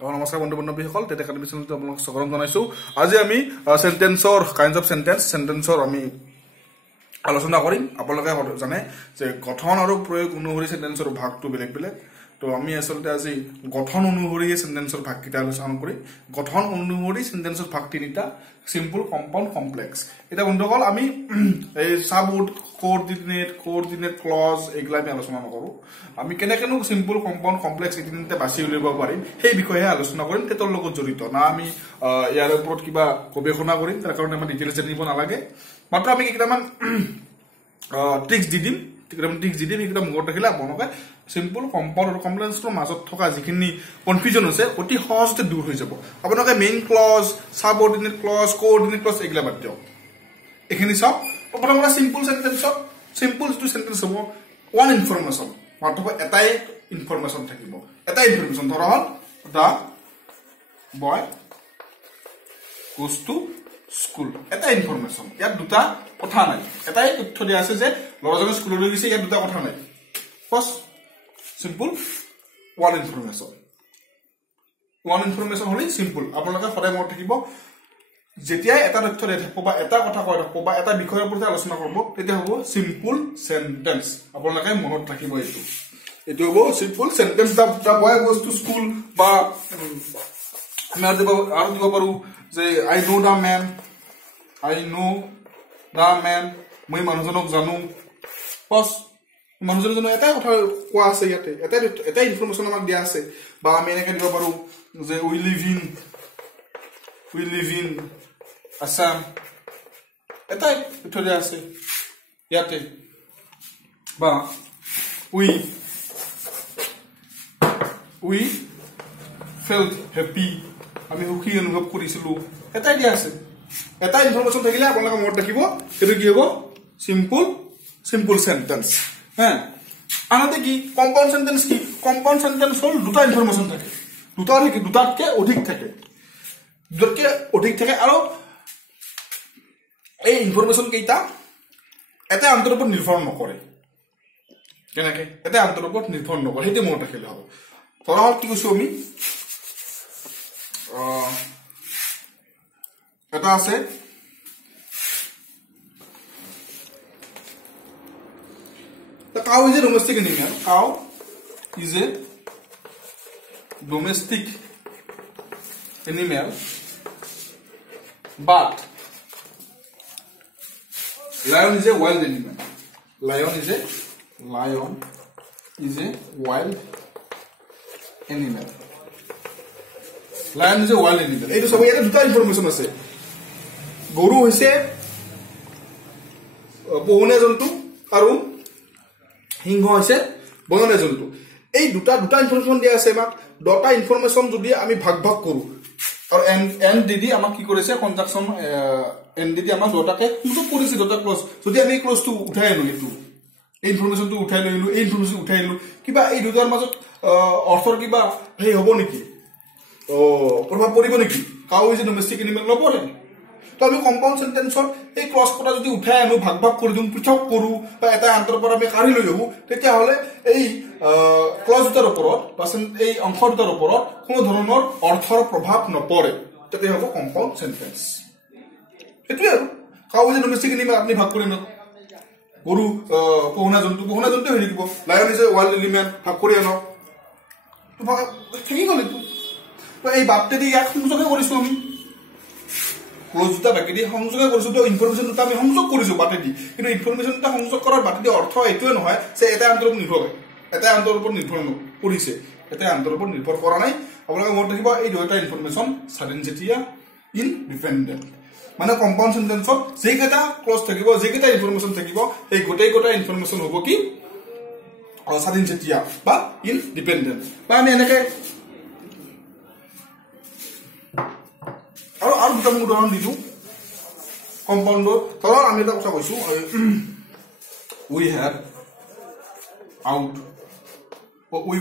নমস্কাৰ বন্ধু বান্ধৱীসকল TET academy চেনেলটো আপোনালোকক স্বাগতম জনাইছো। আজি আমি সেন্টেন্সৰ কাইন্ডছ অফ সেন্টেন্সৰ আমি আলোচনা কৰিম। আপোনালোকে জানে যে গঠন আৰু প্ৰয়োগ অনুসৰি সেন্টেন্সৰ ভাগটো বেলেগ বেলেগ। তো আমি আসলতে আজি গঠন অনুসৰি সেন্টেন্সৰ ভাগকেইটা আলোচনা কৰি গঠন অনুসৰি সেন্টেন্সৰ ভাগ তিনিটা সিম্পল, কম্পাউণ্ড, কমপ্লেক্স। এটা বন্ধুসকল আমি এই সাবউড, কোঅৰ্ডিনেট, ক্লজ এগুলা আমি আলোচনা নকৰো। আমি কেনেকেনো সিম্পল, কম্পাউণ্ড, কমপ্লেক্স এই তিনিটা বাছি উলিয়াব পাৰিম সেই বিষয়ে আলোচনা কৰিম। টেটৰ লগত জড়িত না আমি ইয়াৰ ওপৰত কিবা গৱেষণা কৰিম, তাৰ কাৰণে আমাৰ ডিটেইলছ জানিব নালাগে। মাত্ৰ আমি কেইটামান ট্ৰিক্স দি দিম, সেইকেইটা মনত ৰাখিলে আপোনালোকে সিম্পল, কম্পাউণ্ড আৰু কমপ্লেক্সৰ মাজত থকা যিখিনি কনফিউজন আছে অতি সহজতে দূৰ হৈ যাব। আপোনালোকে main clause, subordinate clause, coordinate clause এইগুলা বাদ দিয়ক। এইখিনি চাওক। প্ৰথম কথা সিম্পল সেন্টেন্সত সিম্পল যিটো সেন্টেন্স হ'ব ওৱান ইনফৰমেশ্যন, মাত্ৰ এটাই ইনফৰমেশ্যন থাকিব। এটাই ইনফৰমেশ্যন ধৰা হ'ল the boy goes to school, এটা ইনফৰমেশ্যন। ইয়াত দুটা কথা নাই, এটাই তথ্য দিয়া আছে যে ল'ৰাজনে স্কুললৈ গৈছে। ইয়াত দুটা কথা নাই। ফাৰ্ষ্ট সিম্পল ওৱান ইনফৰমেশ্যন হ'লে সিম্পল। আপোনালোকে সদায় মনত থাকিব যেতিয়াই এটা তথ্য দিয়া থাকিব বা এটা কথা কৈ থাকিব বা এটা বিষয়ৰ ওপৰত আলোচনা কৰিব তেতিয়া হ'ব সিম্পল সেন্টেন্স। আপোনালোকে মনত ৰাখিব এইটো হ'ব simple sentence. The boy goes to school বা আমি আৰু দিব পাৰো যে আই নো দা মেন, মই মানুহজনক জানো। বছ মানুহজনে জানো এটাই কথা কোৱা আছে, ইয়াতে এটাই ইনফৰমেশ্যন আমাক দিয়া আছে। বা আমি এনেকে দিব পাৰো যে উই লিভ ইন আছাম, এটাই তথ্য দিয়া আছে ইয়াতে। বা উই ফেল্ট হেপি, আমি সুখী অনুভৱ কৰিছিলো, এটাই দিয়া আছে। এটা ইনফৰমেশ্যন থাকিলে আপোনালোকে মনত ৰাখিব সেইটো কি হ'ব সিম্পল সেন্টেন্স। হ্যাঁ, আনহাতে কি কম্পাউণ্ড সেন্টেন্স? কি কম্পাউণ্ড সেন্টেন্স হ'ল দুটা ইনফৰমেশ্যন থাকে, দুটাতকে অধিক থাকে আৰু এই ইনফৰমেশ্যন কেইটা এটা আনটোৰ ওপৰত নিৰ্ভৰ নকৰে। কেনেকে এটা আনটোৰ ওপৰত নিৰ্ভৰ নকৰে সেইটো মনত ৰাখিলে হ'ব। ধৰা হওক কি কৈছো আমি এটা আছে the cow is a domestic animal. Cow is a domestic animal, but lion is a wild animal. Lion is a wild animal. Lion is a wild animal. এইটো সব ইয়াতে দুটা ইনফৰমেশ্যন আছে। গৰু হৈছে পোহনীয়া জন্তু আৰু সিংহ হৈছে বননীয় জন্তু। এই দুটা ইনফৰমেশ্যন দিয়া আছে আমাক। দুটা ইনফৰমেশ্যন যদি আমি ভাগ কৰো আৰু এন দি আমাক কি কৰিছে কনজাংচন এন দি আমাক দুটাকে সংযোগ কৰিছে, দুটা ক্লজ। যদি আমি ক্লজটো উঠাই আনো, এইটো এই ইনফৰমেশ্যনটো উঠাই লৈ আহিলো, এই ইনফৰমেশ্যন উঠাই আহিলো, কিবা এই দুটাৰ মাজত অৰ্থৰ কিবা সেই হ'ব নেকি, প্ৰভাৱ পৰিব নেকি? Cow is a domestic animal নপৰে। তো আমি কম্পাউণ্ড সেন্টেন্সৰ এই ক্লজ পৰা যদি উঠাই আনো, ভাগ কৰি দিওঁ, পৃথক কৰো বা এটা আনটোৰ পৰা আমি কাঢ়ি লৈ আহো, তেতিয়াহ'লে এই ক্লজ দুটাৰ ওপৰত বা এই অংশ দুটাৰ ওপৰত কোনো ধৰণৰ অৰ্থৰ প্ৰভাৱ নপৰে। তেতিয়া হ'ব কম্পাউণ্ড সেন্টেন্স। সেইটোৱে আৰু cow is a domestic animal আপুনি ভাগ কৰি আনক। গৰু পোহনীয়া জন্তু হৈ থাকিব। Lion is a wild animal ভাগ কৰি আনক, থাকি গ'ল এইটো। তো এই বাপটেদি ইয়াক সংযোগে কৰিছো আমি, ক্লজ দুটা বাকেদি সংযোগে কৰিছো। তো ইনফৰমেশ্যন দুটা আমি সংযোগ কৰিছো বাটেদি, কিন্তু ইনফৰমেশ্যন দুটা সংযোগ কৰাৰ বাটেদি অৰ্থ এইটোৱে নহয় যে এটা আনটোৰ ওপৰত নিৰ্ভৰ কৰিছে, এটা আনটোৰ ওপৰত নিৰ্ভৰ কৰা নাই। আপোনালোকে মনত ৰাখিব এই দুটা ইনফৰমেশ্যন স্বাধীন যেতিয়া ইনডিপেণ্ডেণ্ট। মানে কম্পাউণ্ড সেন্টেন্সত যিকেইটা ক্লজ থাকিব, যিকেইটা ইনফৰমেশ্যন থাকিব, সেই গোটেইকেইটা ইনফৰমেশ্যন হ'ব কি স্বাধীন যেতিয়া বা ইনডিপেণ্ডেণ্ট। বা আমি এনেকে আৰু দুটা উদাহৰণ দিছো কম্পাউণ্ডৰ। ধৰক আমি এটা কথা কৈছো উই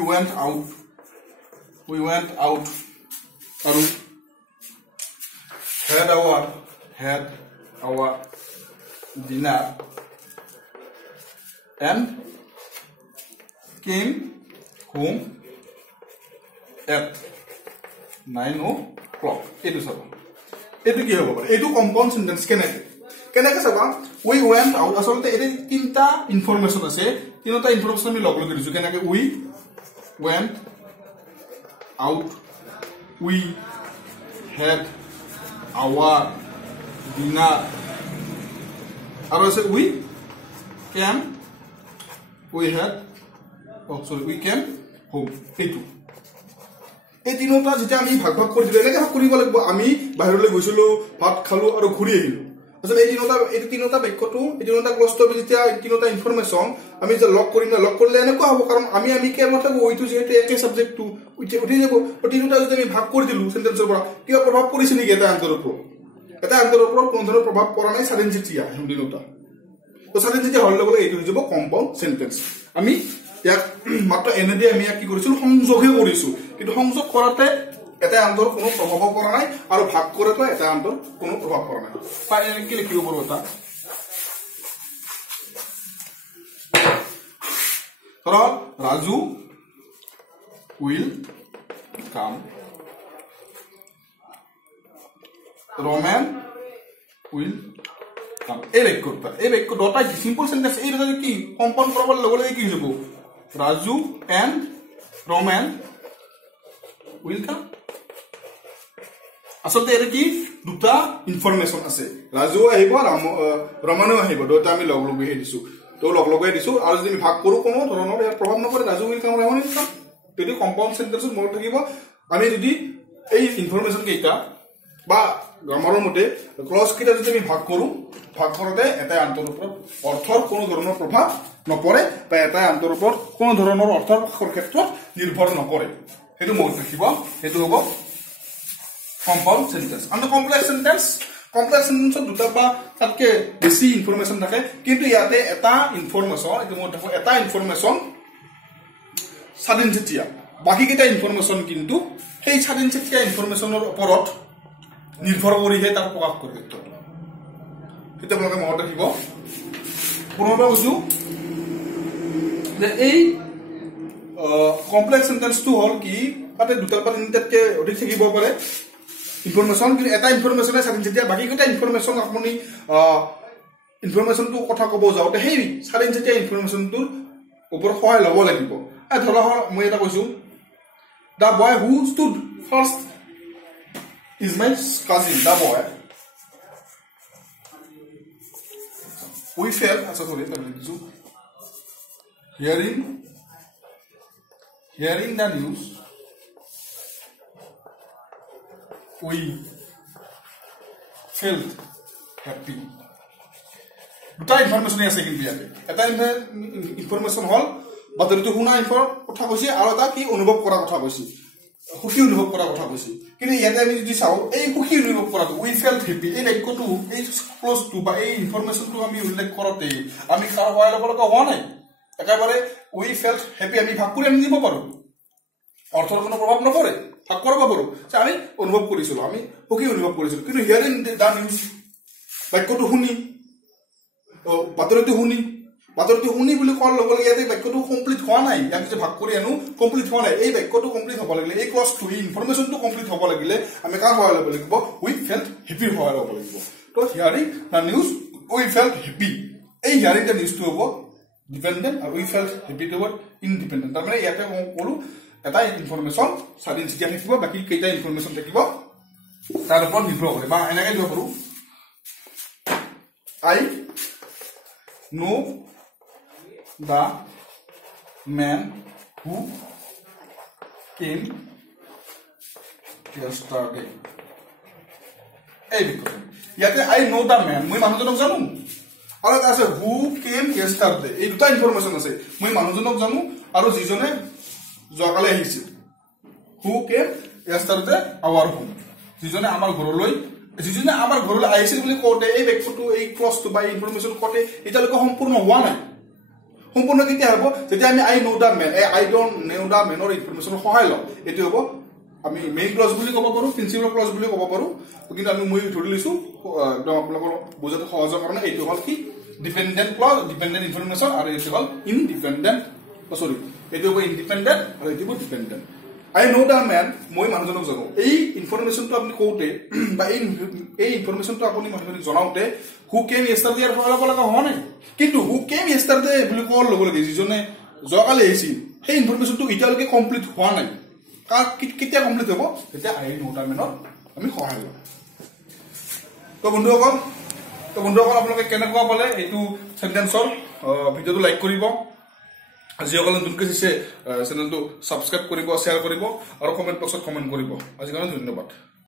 ৱেণ্ট আউট আৰু had our dinner and came home at 9 o'clock এইটো চাবা এইটো কি হ'ব পাৰে এইটো কম্পাউণ্ড সেন্টেন্স কেনেকে চাবা we went out আসলে এতে তিনটা ইনফরমেশন আছে তিনটা ইনফরমেশন আমি লগ লগ দিছো কেনেকে we went out we had our dinner আৰু আছে we came we had we came home এইটো এই তিনটা যেটা আমি ভাগ ভাগ কৰি দিলে এনেকে ভাগ কৰিব লাগিব আমি বাহিৰলৈ গৈছিলো ভাত খালো আৰু ঘূৰি আহিলো আসলে এই তিনটা বাক্যটো এই তিনটা ক্লজটো যেতিয়া তিনটা ইনফরমেশন আমি যে লগ কৰিম লগ কৰিলে এনেকুৱা হ'ব কাৰণ আমি কে মতে ওইটো যেতে একে সাবজেক্টটো উঠি যাব তিনটা যদি আমি ভাগ কৰি দিলো সেন্টেন্সৰ পৰা কিবা প্ৰভাৱ পৰিছে নেকি এটা আন্তৰৰ ওপৰত কোন ধৰণৰ প্ৰভাৱ পৰা নাই সাধাৰণ যেতিয়া তিনটা তো সাধাৰণ যেতিয়া হল লগে এইটো হৈ যাব কম্পাউণ্ড সেন্টেন্স আমি ইয়াক মাত্ৰ এনেদি আমি কি কৰিছো সংযোগহে কৰিছো কিন্তু সংযোগ কৰাতে এটা আন্তৰৰ কোনো প্ৰভাৱ পৰা নাই আৰু ভাগ কৰাতে এটা আন্তৰ কোনো প্ৰভাৱ পৰা নাই পাই কি লিখিব পাৰো এটা ধৰা Raju will come Roman will come এই বাক্য দুটা সিম্পল সেন্টেন্স এই দুটা কি কম্পাউণ্ড কৰাৰ লগে লগে কি হ'ব Raju and Roman will come আসলে এর কি দুটা ইনফরমেশন আছে রাজু আহিব রমানো আহিব দুটা আমি লগ লগাই দিছো তো লগ লগাই দিছো আৰু যদি আমি ভাগ কৰো কোনো ধৰণৰ ইয়াৰ প্ৰভাৱ নপৰে Raju will come ৰমানো will come যদি কম্পাউণ্ড সেন্টেন্সত মনত থাকিব আমি যদি এই ইনফরমেশন কেইটা বা গ্ৰামাৰৰ মতে ক্লজ কেইটা যদি আমি ভাগ কৰোতে এটা আন্তৰৰ ওপৰত অৰ্থৰ কোনো ধৰণৰ প্ৰভাৱ নপৰে বা এটা আন্তৰৰ ওপৰত কোনো ধৰণৰ অৰ্থৰ ক্ষেত্ৰত নিৰ্ভৰ নকৰে হেতু মনত ৰাখিব হেতু হ'ব compound sentence and the complex sentence দুটা বা তাতকে বেছি ইনফরমেশন থাকে কিন্তু ইয়াতে এটা ইনফরমেশন এটো মত দেখো এটা ইনফরমেশন সাডেন যেতিয়া বাকি কেটা ইনফরমেশন কিন্তু সেই সাডেন যেতিয়া ইনফৰমেশনৰ ওপৰত নিৰ্ভৰ কৰি হে তাৰ প্ৰকাশ কৰে এটা আপোনালোকে মনত ৰাখিব পুনৰবাৰ বুজো যে এই কমপ্লেক্স সেন্টেন্সটো হল কি তাতে দুটা বা তিনিটাতকে অধিক থাকিব পাৰে ইনফৰমেশন কিন্তু এটা ইনফৰমেশনে সাদিন যেতিয়া বাকি কেটা ইনফৰমেশন আপুনি ইনফৰমেশনটো কথা কব যাওতে হেই সাদিন যেতিয়া ইনফৰমেশনটোৰ ওপৰ সহায় লব লাগিব ধৰা মই এটা কৈছো the boy who stood first is my cousin the boy we felt hearing the news we felt happy দুটা ইনফরমেশন আছে কিন্তু ইয়াতে এটা ইনফরমেশন হল বাতৰিটো শুনা কথা কৈছে আৰু এটা কি অনুভৱ কৰা কথা কৈছে সুখী অনুভৱ কৰা কথা কৈছে কিন্তু ইয়াতে আমি যদি চাও এই সুখী অনুভৱ কৰাটো we felt happy এই বাক্যটো এই ক্লোজ টু বা এই ইনফরমেশনটো আমি উল্লেখ কৰোতে আমি কাৰ হয় লগা হোৱা নাই একেবাৰে we felt happy আমি ভাগ কৰি আমি দিব পাৰো অৰ্থৰ কোনো প্ৰভাৱ নপৰে ভাগ কৰিব পাৰো আমি অনুভৱ কৰিছিলো আমি সুখী অনুভৱ কৰিছিলো কিন্তু হিয়াৰিং দা নিউজ বাক্যটো শুনি বাতৰিটো শুনি বুলি কোৱাৰ লগে লগে ইয়াতে বাক্যটো কমপ্লিট হোৱা নাই ইয়াক যে ভাগ কৰি আনো কমপ্লিট হোৱা নাই এই বাক্যটো কমপ্লিট হ'ব লাগিলে এই ক্লজ টু ইনফরমেশনটো কমপ্লিট হ'ব লাগিলে আমি কাৰ হয় ল'ব লাগিব we felt happy হয় ল'ব লাগিব তো hearing the news we felt happy এই হিয়াৰিং দা নিউজটো হ'ব ডিপেন্ডেন্ট আৰু we felt happy to be independent তাৰ মানে ইয়াতে ক'লো এটা ইনফৰমেশন সাদিন যেতিয়া থাকিব বাকি কেইটা ইনফৰমেশন থাকিব তাৰ ওপৰত নিৰ্ভৰ কৰে বা এনেকৈ দিব পাৰো I know the man who came yesterday এই বিষয় ইয়াতে I know the man মই মানুহজনক জানো আৰু এটা আছে who came yesterday এই দুটা ইনফৰমেশন আছে মই মানুহজনক জানো আৰু যিজনে যোৱাকালি আহিছিল who came yesterday our home যিজনে আমাৰ ঘৰলৈ আহিছিল বুলি কোতে এই বাক্যটো এই ক্লজটো বা ইনফৰমেশন কোতে এতিয়ালৈকে সম্পূৰ্ণ হোৱা নাই সম্পূৰ্ণ কেতিয়া হ'ব যেতিয়া আমি I know the man I don't know the manৰ ইনফৰমেশনৰ সহায় লম এটো হ'ব আমি মেইন ক্লজ বুলি ক'ব পাৰো প্ৰিন্সিপাল ক্লজ বুলি ক'ব পাৰো কিন্তু আমি মই ধৰি লৈছো একদম আপোনালোকৰ বুজাটো সহজৰ কাৰণে এইটো হ'ল কি ডিপেন্ডেন্ট ক্লজ ডিপেন্ডেন্ট ইনফৰমেশন আৰু এইটো হ'ল ইনডিপেন্ডেন্ট সৰি এইটো হ'ব ইনডিপেন্ডেন্ট আৰু এইটো হ'ব dependent I know that man, মই মানুহজনক জানো এই ইনফরমেশনটো আপনি কোতে বা এই ইনফরমেশনটো আপনি মানুহজনক জনাওতে who came yesterday আর ফলা ফলা হয় নাই কিন্তু who came yesterday বুলি কল লগ লাগে যিজনে জকালে আহিছিল সেই ইনফরমেশনটো ইটালকে কমপ্লিট হোৱা নাই কেতিয়া কমপ্লিট হ'ব তেতিয়া I know that man আমি সহায় লম তো বন্ধুসকল আপোনালোকে কেনেকুৱা পালে এইটো সেন্টেন্সৰ ভিডিওটো লাইক কৰিব আজিকালি নতুনকৈ চেনেলটো সাবস্ক্ৰাইব কৰিব শেয়াৰ কৰিব আৰু কমেন্ট বক্সত কমেন্ট কৰিব আজিকালি ধন্যবাদ